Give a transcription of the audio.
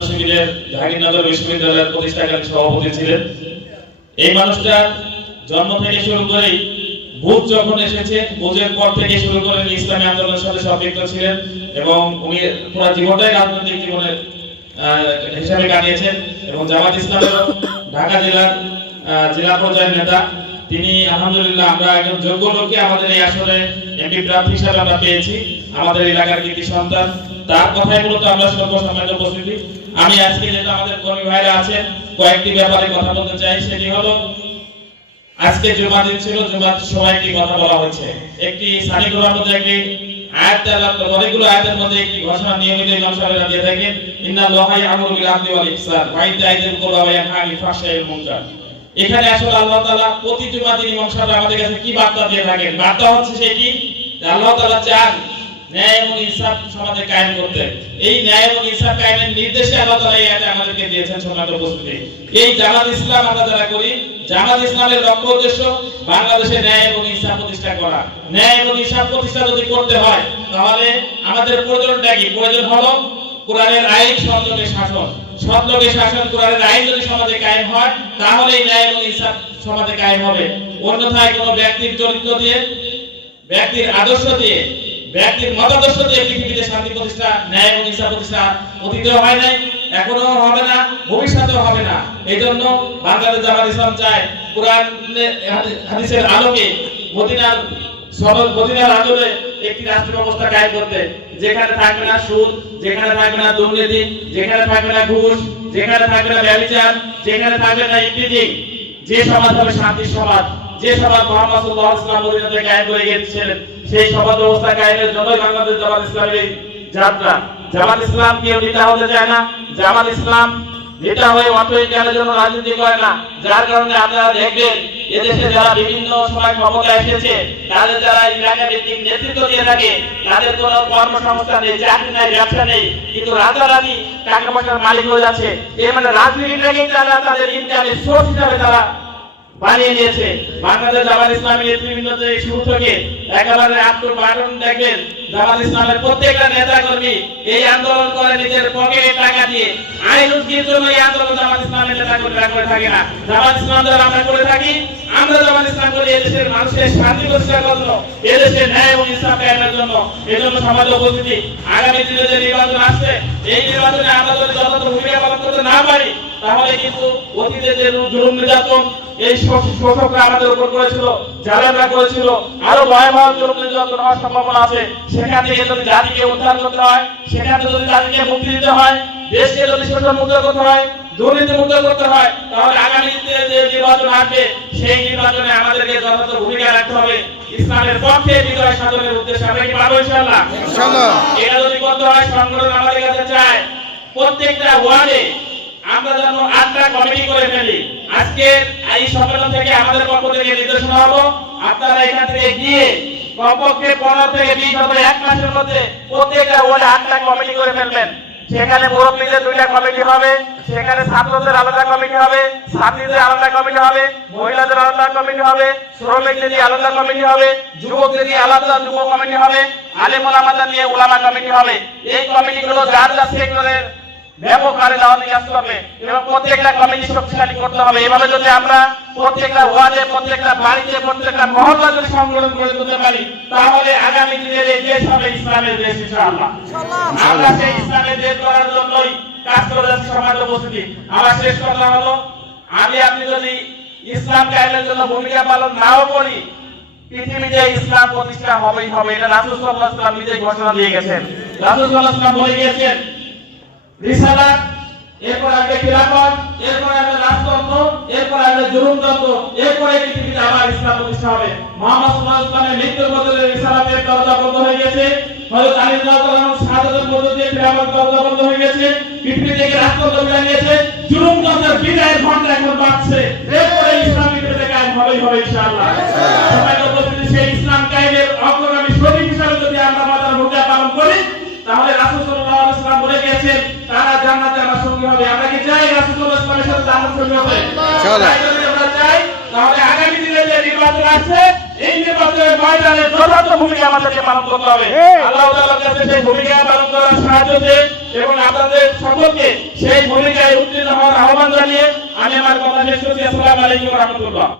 শিবিরের জাহাঙ্গীরনগর বিশ্ববিদ্যালয়ের প্রতিষ্ঠাকারী সভাপতি ছিলেন। এই মানুষটা জন্ম থেকে শুরু করেই বুধ যখন এসেছে বুধের পর থেকে শুরু করে ইসলামী আন্দোলনের সাথে সম্পৃক্ত ছিলেন এবং উনি পুরো জীবনটাই রাজনৈতিক জীবনের হিসাবে কাটিয়েছেন এবং জামাত ইসলামের ঢাকা জেলার জেলা পর্যায়ের নেতা। তিনি, আলহামদুলিল্লাহ, আমরা একজন যোগ্য লোককে আমাদের এই আসনে এমপি প্রার্থী হিসাবে আমরা পেয়েছি। আমাদের এলাকার কৃতি সন্তান তার কথাই মূলত আমরা সর্বসম্মানিত উপস্থিতি। আমি আজকে যেটা আমাদের কর্মী ভাইরা আছেন, কয়েকটি ব্যাপারে কথা বলতে চাই, সেটি হলো, আজকে জুমা দিন ছিল, জুমার সময় একটি কথা বলা হয়েছে। একটি সানি গ্রহের মধ্যে একটি আয়াত তেলাওয়াত করে অনেকগুলো আয়াতের মধ্যে একটি ঘোষণা নিয়মিত দিয়ে থাকেন, ইন্না আল্লাহা বিল ওয়াল ইহসান। ওয়া মুনকার। এখানে আসলে আল্লাহ তাআলা প্রতি জুমা দিন ইমাম আমাদের কাছে কি বার্তা দিয়ে থাকেন? বার্তা হচ্ছে সেটি আল্লাহ তাআলা চান ন্যায় এবং ইনসাফ সমাজে কায়েম করতে। এই ন্যায় এবং ইনসাফ কায়েমের নির্দেশে আল্লাহ তাআলা এই আয়াতে আমাদেরকে দিয়েছেন সম্মানিত উপস্থিতি। এই জামাত ইসলাম আমরা যারা করি, জামাত ইসলামের লক্ষ্য উদ্দেশ্য বাংলাদেশে ন্যায় এবং ইনসাফ প্রতিষ্ঠা করা। ন্যায় এবং ইনসাফ প্রতিষ্ঠা যদি করতে হয়, তাহলে আমাদের প্রয়োজনটা কি? প্রয়োজন হলো কোরআনের আইন সৎলোকে শাসন। সৎলোকে শাসন কোরআনের আইন যদি সমাজে কায়েম হয়, তাহলে ন্যায় এবং ইনসাফ সমাজে কায়েম হবে। অন্যথায় কোনো ব্যক্তির চরিত্র দিয়ে, ব্যক্তির আদর্শ দিয়ে ব্যক্তির মতাদর্শ দিয়ে পৃথিবীতে শান্তি প্রতিষ্ঠা, ন্যায় এবং ইনসাফ প্রতিষ্ঠা অতীতেও হয় নাই এখনও হবে না, ভবিষ্যতেও হবে না। এই জন্য বাংলাদেশ জামাত ইসলাম চায় কোরআনের হাদি- হাদিসের আলোকে মদিনার সরল মদিনার আদলে একটি রাষ্ট্র ব্যবস্থা কায়েম করতে। যেখানে থাকবে না সুদ, যেখানে থাকবে না দুর্নীতি, যেখানে থাকবে না ঘুষ, যেখানে থাকবে না ব্যবচার যেখানে থাকবে না ইত্যাদি যে সমাজ হবে শান্তির সমাজ। যে সমাজ মোহাম্মদ সাল্লাল্লাহু আলাইহি ওয়াসাল্লাম মদিনাতে কায়েম করে গিয়েছিলেন, সেই সমাজ ব্যবস্থা কায়েমের জন্যই বাংলাদেশ জামাত ইসলামের যাত্রা জামাত ইসলাম কেউ নেতা হতে চায় না, জামাত ইসলাম নেতা হয়ে অটোই জ্ঞানের জন্য রাজনীতি করে না, যার কারণে আপনারা দেখবেন এদেশে যারা বিভিন্ন সময় ক্ষমতা এসেছে, তাদের যারা এলাকা ভিত্তিক নেতৃত্ব দিয়ে থাকে, তাদের কোনো কর্মসংস্থান নেই, চাকরি নেই, ব্যবসা নেই, কিন্তু রাতারাতি টাকা পয়সার মালিক হয়ে যাচ্ছে। এর মানে রাজনীতিটাকেই তারা তাদের ইনকামের সোর্স হিসাবে তারা বানিয়ে নিয়েছে। বাংলাদেশ জামাত ইসলামী নেতৃবৃন্দ থেকে শুরু থেকে একেবারে আব্দুল বাটন দেখবেন। জামাত ইসলামের প্রত্যেকটা নেতা কর্মী এই আন্দোলন করে নিজের পকেটে টাকা দিয়ে আইন উদ্গির জন্য এই আন্দোলন জামাত ইসলামের নেতা কর্মীরা করে থাকে না। জামাত ইসলাম যারা আমরা করে থাকি, আমরা জামাত ইসলাম করি এদেশের মানুষের শান্তি প্রতিষ্ঠার জন্য এদেশের ন্যায় এবং ইসলাম কায়েমের জন্য, এই জন্য সমাজে উপস্থিতি আগামী দিনে যে নির্বাচন আসছে এই নির্বাচনে আমরা যদি যথাযথ ভূমিকা পালন করতে না পারি তাহলে কিন্তু অতীতে যে জুলুম নির্যাতন এই শোষ- শোষকরা আমাদের উপর করেছিল জালেমরা করেছিল আরও ভয়াবহ জুলুম নির্যাতন হওয়ার সম্ভাবনা আছে। সেখান থেকে যদি জাতিকে উদ্ধার করতে হয় সেখান থেকে যদি জাতিকে মুক্তি দিতে হয় দেশকে যদি শোষণ মুক্ত করতে হয় দুর্নীতি মুক্ত করতে হয় তাহলে আগামী দিনে যে নির্বাচন আসবে সেই নির্বাচনে আমাদেরকে যথাযথ ভূমিকা রাখতে হবে। ইসলামের পক্ষে বিজয় সাধনের উদ্দেশ্যে আমরা কি পারব ইনশাআল্লাহ? ইনশাআল্লাহ। এটা যদি করতে হয় সংগঠন আমাদের কাছে চায়। প্রত্যেকটা ওয়ার্ডে আমরা যেন আটটা কমিটি করে ফেলি। আজকে এই সম্মেলন থেকে আমাদের পক্ষ থেকে নির্দেশনা হলো, আপনারা এখান থেকে গিয়ে কমপক্ষে পনেরো থেকে বিশ হবে, এক মাসের মধ্যে প্রত্যেকটা ওয়ার্ডে আটটা কমিটি করে ফেলবেন। সেখানে মুরব্বীদের দুইটা কমিটি হবে, সেখানে ছাত্রদের আলাদা কমিটি হবে, ছাত্রীদের আলাদা কমিটি হবে, মহিলাদের আলাদা কমিটি হবে, শ্রমিকদের নিয়ে আলাদা কমিটি হবে, যুবকদের আলাদা যুব কমিটি হবে আলেম ওলামাদের নিয়ে ওলামা কমিটি হবে। এই কমিটিগুলো যার যার সেক্টরের ব্যাপক হারে দাওয়াতি কাজ করবে এবং প্রত্যেকটা কমিটি শক্তিশালী করতে হবে। এভাবে যদি আমরা প্রত্যেকটা ওয়ার্ডে প্রত্যেকটা বাড়িতে প্রত্যেকটা মহল্লা যদি সংগঠন করে তুলতে পারি তাহলে আগামী দিনের এই দেশ হবে ইসলামের দেশ ইনশাআল্লাহ। আমরা সেই ইসলামের দেশ করার জন্যই কাজ করে যাচ্ছি সমাজ উপস্থিতি। আমার শেষ কথা হলো আমি আপনি যদি ইসলাম কায়েমের জন্য ভূমিকা পালন নাও করি পৃথিবীতে ইসলাম প্রতিষ্ঠা হবেই হবে। এটা রাসূল আলাইহি নিজেই ঘোষণা দিয়ে গেছেন। রাসূল সাল্লাল্লাহু আলাইহি বলে গিয়েছেন রিসালাত, এরপর আসবে খিলাফত, এরপর আসবে রাজতন্ত্র, এরপর আসবে জুলুমতন্ত্র এরপরে পৃথিবীতে আবার ইসলাম প্রতিষ্ঠা হবে। মোহাম্মদ সাল্লাল্লাহু আলাইহি মৃত্যুর বদলে রিসালাতের দরজা বন্ধ হয়ে গেছে। হযরত আলী রাদিয়াল্লাহু আনহু মধ্য দিয়ে খিলাফত দরজা বন্ধ হয়ে গেছে। পৃথিবী থেকে রাজতন্ত্র বিদায় নিয়েছে। জুলুমতন্ত্রের বিদায়ের ঘণ্টা এখন বাজছে। এরপরে ইসলামী বিদায় কায়েম হবেই হবে ইনশাআল্লাহ। সবাই উপস্থিত, সেই ইসলাম কায়েমের অগ্রগামী সৈনিক হিসাবে যদি আমরা আমাদের ভূমিকা পালন করি, তাহলে রাসূল সাল্লাল্লাহু আলাইহি ওয়াসাল্লাম বলে গিয়েছেন তারা জান্নাতে আমার সঙ্গী হবে। আমরা কি চাই রাসূল সাল্লাল্লাহু আলাইহি সাথে জান্নাত সঙ্গী হবে ইনশাআল্লাহ। তাই যদি আমরা চাই তাহলে আগামী দিনে যে নির্বাচন আসছে এই নির্বাচন হকের ময়দানে যথার্থ ভূমিকা আমাদেরকে পালন করতে হবে। আল্লাহ তাআলার কাছে সেই ভূমিকা পালন করার সাহায্য চেয়ে এবং আপনাদের সকলকে সেই ভূমিকায় উত্তীর্ণ হওয়ার আহ্বান জানিয়ে আমি আমার কথা শেষ করছি আসসালামু আলাইকুম রহমতুল্লাহ।